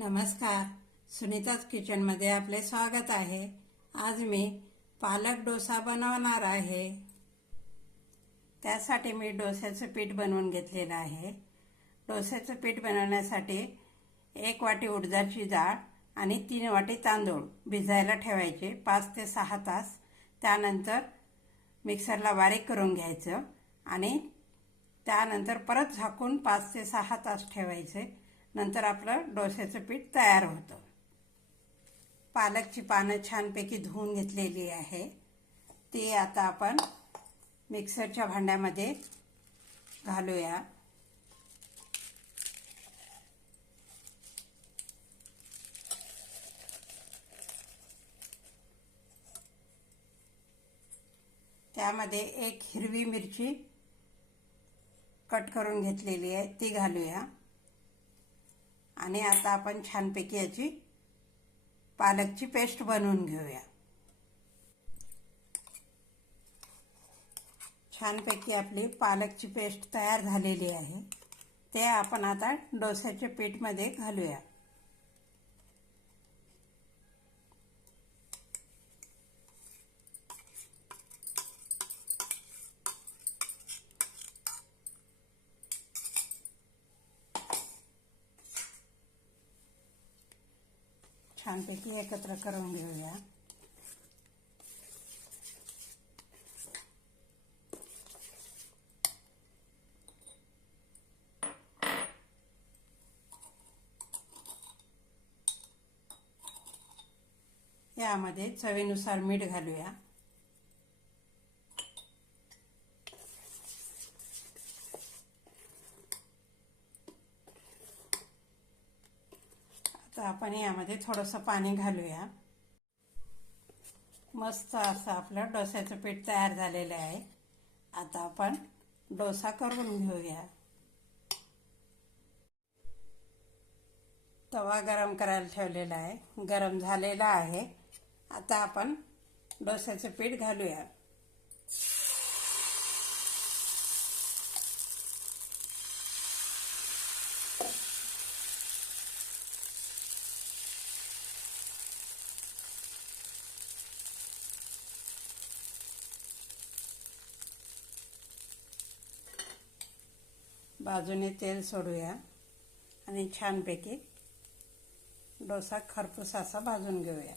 नमस्कार. सुनीताच किचनमध्ये आपले स्वागत आहे. आज मी पालक डोसा बनवणार आहे. त्यासाठी मी डोस्याचं पीठ बनवून घेतलेलं आहे. डोस्याचं पीठ बनवण्यासाठी एक वाटी उडदाची डाळ आणि तीन वाटी तांदूळ भिजायला ठेवायचे पाच ते सहा तास. त्यानंतर मिक्सरला बारीक करून घ्यायचं आणि त्यानंतर परत झाकून पाच ते सहा तास ठेवायचे. नंतर आपलं डोश्याचं पीठ तयार होतं. पालकची पानं छानपैकी धुवून घेतलेली आहे. ती आता आपण मिक्सरच्या भांड्यामध्ये घालूया. त्यामध्ये एक हिरवी मिरची कट करून घेतलेली आहे. ती घालूया. आणि आता आपण छानपैकी याची पालकची पेस्ट बनवून घेऊया. छानपैकी आपली पालकची पेस्ट तयार झालेली आहे. ते आपण आता डोस्याच्या पीठमध्ये घालूया. छानपैकी एकत्र करून घेऊया. यामध्ये चवीनुसार मीठ घालूया. तर आपण यामध्ये थोडंसं पाणी घालूया. मस्त असं आपलं डोस्याचं पीठ तयार झालेलं आहे. आता आपण डोसा करून घेऊया. तवा गरम करायला ठेवलेला आहे. गरम झालेला आहे. आता आपण डोस्याचं पीठ घालूया. बाजूने तेल सोडूया. आणि छानपैकी डोसा खरपूस असा भाजून घेऊया.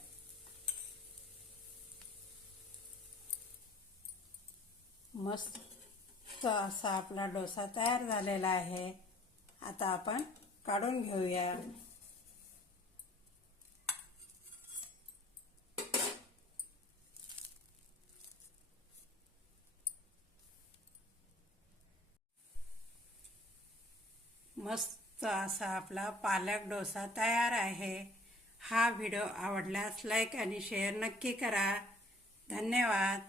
मस्त असा आपला डोसा तयार झालेला आहे. आता आपण काढून घेऊया. मस्त असा आपला पालक डोसा तयार आहे. हा व्हिडिओ आवडल्यास लाईक आणि शेअर नक्की करा. धन्यवाद.